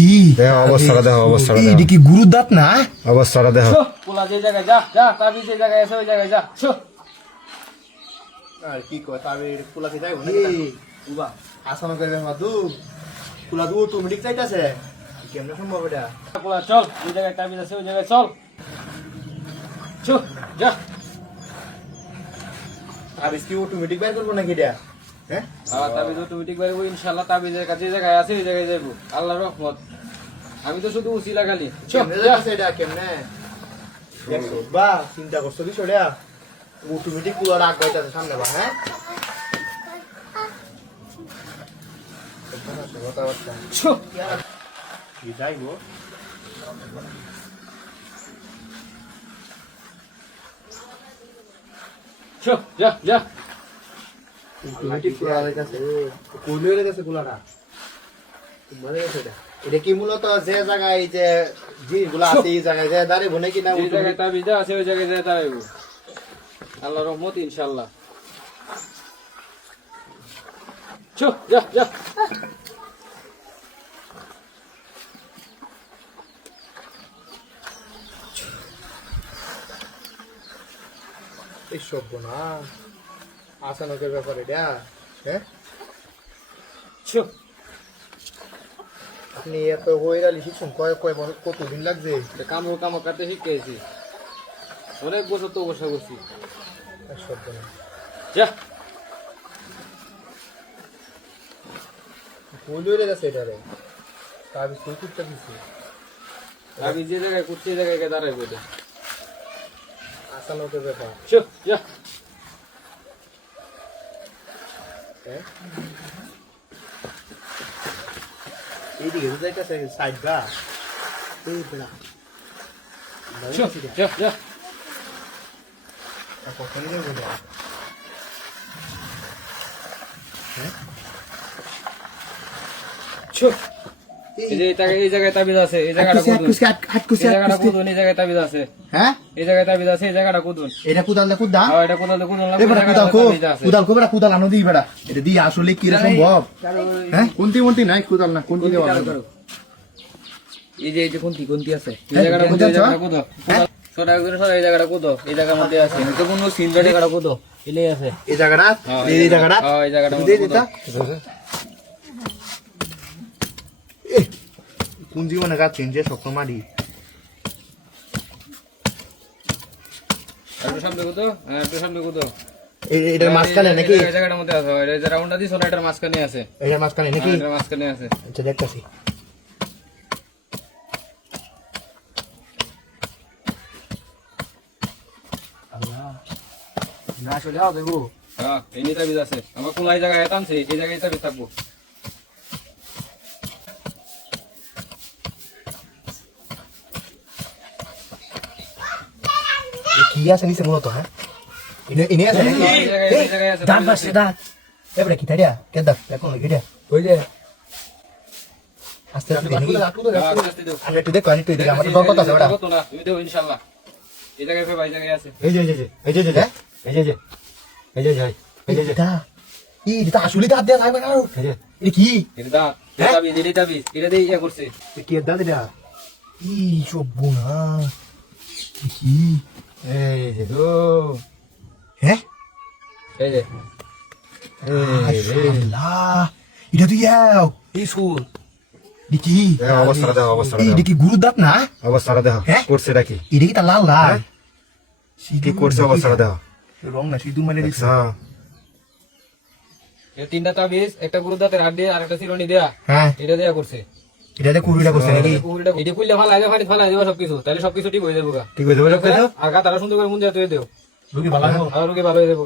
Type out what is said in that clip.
কি দেখো অবস্থাটা দেখো অবস্থাটা এটা দেখো কি গুরুর দাঁত না? অবস্থাটা দেখো পোলা যে জায়গায় যা যা তাবিজ যে জায়গায় আছে ওই জায়গায় যা আর কি কয় তাবে কুলাতে যাইব নাকি উবা আসানো করে মাদু কুলা দু অটোমেটিক চাইতাছে কেমনে সম্ভব এটা পোলা চল ওই জায়গায় তাবিজ আছে ওই জায়গায় চল যা আর কি অটোমেটিক বাইর করব নাকি এটা হ্যাঁ তাবিজ অটোমেটিক বাইরে ইনশাআল্লাহ তাবিজের কাছে যে জায়গায় আছে ওই জায়গায় যাইবো আল্লাহর রহমত আমি তো শুধু উসিলা খালি কেমনে যাচ্ছে এটা কেমনে দেখছো বা চিন্তা করছো কি ছড়া অটোমেটিক কুলা রাখ হইতাছে সামনে বা হ্যাঁ কি যাইবো যা যা অটোমেটিক কুলা হইতাছে কোন হয়ে গেছে কুলাটা মানে এটা কি মূলত যে জায়গায় যে জিনিসগুলো আছে এই জায়গায় যে দাঁড়িয়ে বনে কিনা যে জায়গায় তাবিজ আছে ওই জায়গায় যাই দাঁড়াইবো আল্লাহর রহমত ইনশাআল্লাহ যা যা এই সব না আসানকের ব্যাপার এটা হ্যাঁ আপনি এত হইরালি শিখছেন কতদিন লাগছে কামো কাটতে শিখেছি অনেক বছর তো বসে বসি সব না যা ভুল হয়ে গেছে এটা রে তাবিজ তুই করতে দিছি আমি যে জায়গায় করছি এই জায়গায় গিয়ে দাঁড়াইবো এটা আসানকের ব্যাপার যা হ্যাঁ এইদিকে যাইতেছে সাইড গা এই বেড়া যা কখনই যাবো না এই জায়গায় তাবিজ আছে এই জায়গাটা কুদুন এই জায়গাটা কুদুন এই জায়গায় তাবিজ আছে হ্যাঁ এই জায়গায় তাবিজ আছে এই জায়গাটা কুদুন এটা কুদাল দা কুদা এটা কুদুন এ বেড়া কুদাল কো বেড়া কুদাল আনো দিই বেড়া এটা দিয়ে আসলে কি রকম সম্ভব হ্যাঁ কোনটি মন্তি নাই কুদাল না কোনটি দেওয়া এই যে কোনটি আছে এই জায়গাটা কুদো এই জায়গাটা কুদো সোনা একজন সোনা এই জায়গাটা কুদো এই জায়গার মধ্যে আছে তো কোন সিনটা জায়গাটা কুদো এলেই আছে এই জায়গাটা এই জায়গাটা এই জায়গাটা দিয়ে দিতা কোন জীবনে গাছ চেঞ্জে শক্ত মারি একটু সামনে কুদো একটু সামনে কুদো এটার মাঝখানে নাকি এই জায়গাটার মধ্যে আছে এই যে রাউন্ডটা দিছ না এটার মাঝখানে আছে এটার মাঝখানে নাকি এটার মাঝখানে আছে আচ্ছা দেখতাছি না চলে যাও দেবো হ্যাঁ এই নিয়ে তাবিজ আছে আমার কোন এই জায়গায় টানছে এই জায়গায় তাবিজ থাকবো কি আছে নিচে মূলত হ্যাঁ ইনে আছে নাকি এই জায়গায় আছে দাঁত বাসছে দাঁত এবারে কি তাইয়া কে দাঁত এখন গিয়া ওই যে আস্তে আস্তে দেখি আমি একটু দেখো আমি একটু এদিকে আমার দরকার আছে ওটা তুমি দেবো ইনশাআল্লাহ এই জায়গায় ফের এই জায়গায় আছে এই যে এই যে এই যে এই যে এই যে এটা আসলে দাঁত দেয়া লাগবে না এটা কি এটা দাঁত এটা তাবিজ এটা দিয়ে ইয়া করছে কি দাঁত এটা সব বোনা কি এই যে গো হ্যাঁ এই যে আল্লাহ এটা তুই যাও এই সুর দেখি দেখো অবস্থাটা দেখো অবস্থাটা এটা দেখো কি গুরুর দাঁত না অবস্থাটা দেখো হ্যাঁ? করছে এটা কি এটা কি তা লাল লাল কি করছে অবস্থাটা দেখো রং না সিধু মানে দিচ্ছে দেখছো? এই তিনটা তাবিজ একটা গুরু দাঁতের হাড় দিয়ে আর একটা চিরুনি দেয়া হ্যাঁ এটা দেয়া করছে এটা কুড়িটা করছে নাকি এটা খুললে ভালো আগে ফালা দেবো সবকিছু তাহলে সবকিছু ঠিক হয়ে যাবো ঠিক হয়ে যাবে আর গা তারা সুন্দর করে মুন দেওয়া তুই দেও রুগী ভালো আর রোগী ভালো হয়ে যাবো